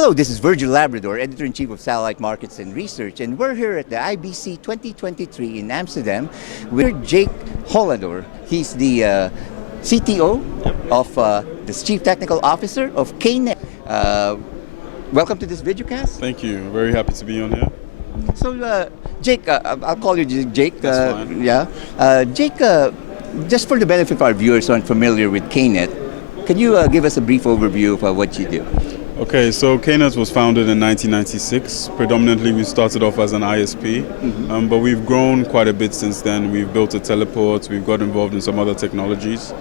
Hello, this is Virgil Labrador, Editor-in-Chief of Satellite Markets and Research, and we're here at the IBC 2023 in Amsterdam with Jake Hlomador. He's the CTO of the Chief Technical Officer of KNet. Welcome to this videocast. Thank you. Very happy to be on here. So, Jake, I'll call you Jake. That's fine. Yeah. Jake, just for the benefit of our viewers who aren't familiar with KNet, can you give us a brief overview of what you do? Okay, so KNet was founded in 1996. Predominantly, we started off as an ISP, but we've grown quite a bit since then. We've built a teleport, we've got involved in some other technologies.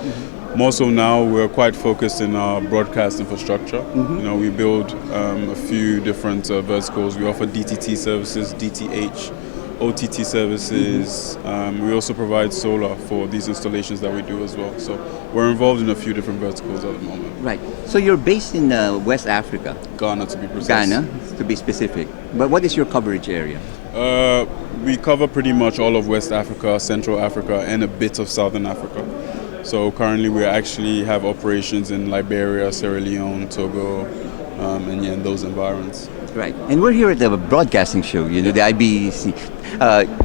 More so now, we're quite focused in our broadcast infrastructure. You know, we build a few different verticals. We offer DTT services, DTH, OTT services. We also provide solar for these installations that we do as well. So we're involved in a few different verticals at the moment. Right. So you're based in West Africa. Ghana, to be precise. Ghana, to be specific. But what is your coverage area? We cover pretty much all of West Africa, Central Africa, and a bit of Southern Africa. So currently we actually have operations in Liberia, Sierra Leone, Togo, and in those environments. Right. And we're here at the broadcasting show, the IBC.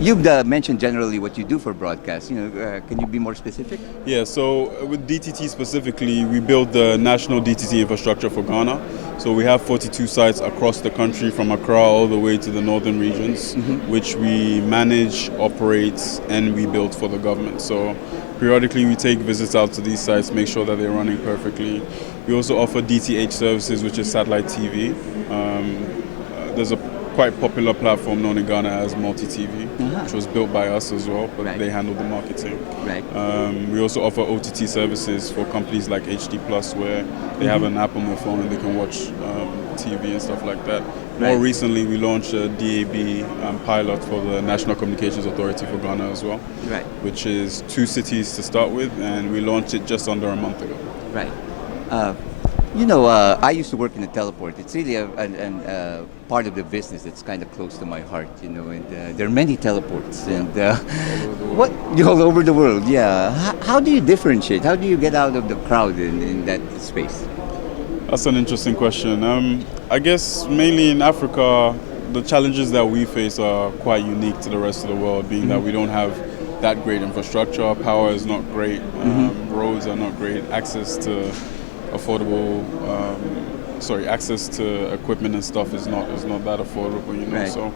You've mentioned generally what you do for broadcast. Can you be more specific? Yeah, so with DTT specifically, we build the national DTT infrastructure for Ghana. So we have 42 sites across the country from Accra all the way to the northern regions, which we manage, operate, and we build for the government. So periodically we take visits out to these sites, make sure that they're running perfectly. We also offer DTH services, which is satellite TV. There's a quite popular platform known in Ghana as Multi-TV, which was built by us as well, but they handle the marketing. Right. We also offer OTT services for companies like HD Plus, where they have an app on their phone and they can watch TV and stuff like that. More recently, we launched a DAB pilot for the National Communications Authority for Ghana as well, which is 2 cities to start with, and we launched it just under a month ago. Right. I used to work in a teleport. It's really a part of the business that's kind of close to my heart, and there are many teleports and all over the world, How do you differentiate? How do you get out of the crowd in that space? That's an interesting question. I guess mainly in Africa, the challenges that we face are quite unique to the rest of the world, being that we don't have that great infrastructure, power is not great, roads are not great, access to access to equipment and stuff is not that affordable, So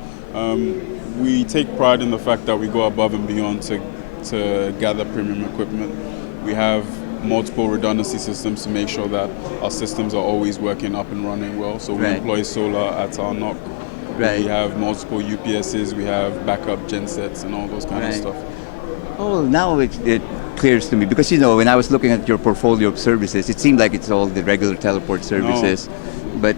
we take pride in the fact that we go above and beyond to gather premium equipment. We have multiple redundancy systems to make sure that our systems are always working up and running well. So we employ solar at our NOC. We have multiple UPSs, we have backup gensets and all those kind of stuff. Oh, now it clears to me, because when I was looking at your portfolio of services, it seemed like it's all the regular teleport services. But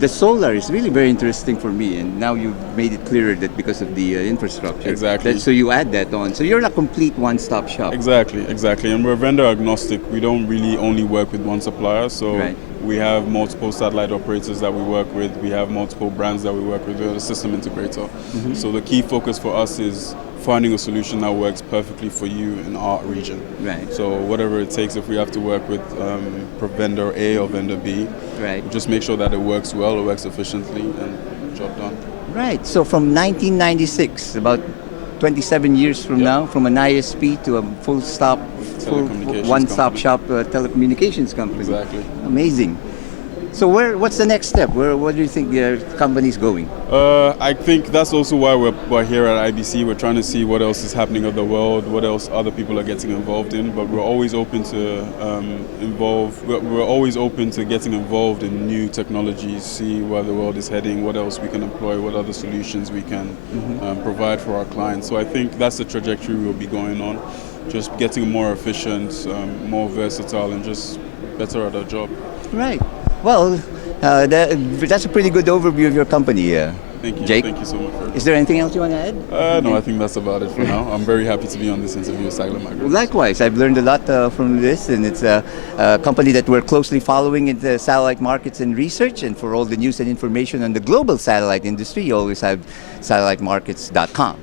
the solar is really very interesting for me, and now you've made it clearer that because of the infrastructure. Exactly. So you add that on. So you're a complete one-stop shop. Exactly. And we're vendor agnostic. We don't really only work with one supplier. So we have multiple satellite operators that we work with. We have multiple brands that we work with. We're a system integrator. So the key focus for us is finding a solution that works perfectly for you in our region. Right. So whatever it takes, if we have to work with vendor A or vendor B, just make sure that it works well, it works efficiently, and job done. Right. So from 1996, about 27 years from now, from an ISP to a full one-stop shop telecommunications company. Exactly. Amazing. So what's the next step? What do you think the company's going? I think that's also why we're here at IBC. We're trying to see what else is happening in the world, what else other people are getting involved in. But we're always open to We're always open to getting involved in new technologies, see where the world is heading, what else we can employ, what other solutions we can provide for our clients. So I think that's the trajectory we'll be going on. Just getting more efficient, more versatile, and just better at our job. Right. Well, that's a pretty good overview of your company, Thank you. Jake. Thank you so much. Is there anything else you want to add? No, I think that's about it for now. I'm very happy to be on this interview with Satellite Markets. Likewise, I've learned a lot from this, and it's a company that we're closely following in the satellite markets and research. And for all the news and information on the global satellite industry, you always have satellitemarkets.com.